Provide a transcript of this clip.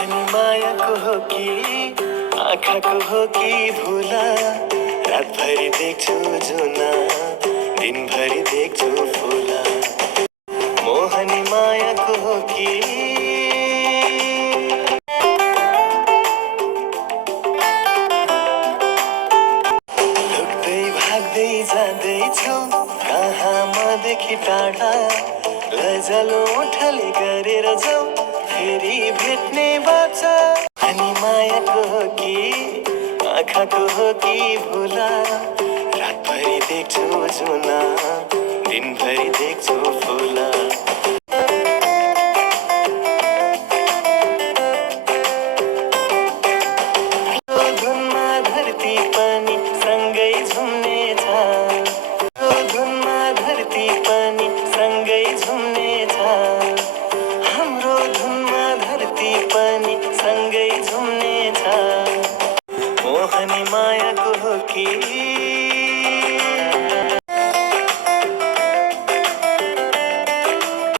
मोहनी मायाको हो कि आँखाको हो कि भुला, रातभरि देख्छु जुना, दिनभरि देख्छु फुला। मोहनी मायाको हो कि लुक्दै भाग्दै जाँदैछौ कहाँ मदेखि टाढा, लैजालो उठाले गरेर जाऊ फेरि भेट्ने बाचा। अनि मायाको हो कि आँखाको हो कि भुला, रातभरि देख्छु जुना, दिनभरि देख्छु फुला। धुनमा धरती पनि सँगै झुम्नेछ, धुनमा धरती पनि सँगै झुम्नेछ, हाम्रो धुनमा धरती पनि सँगै झुम्नेछ। मोहनी मायाको हो कि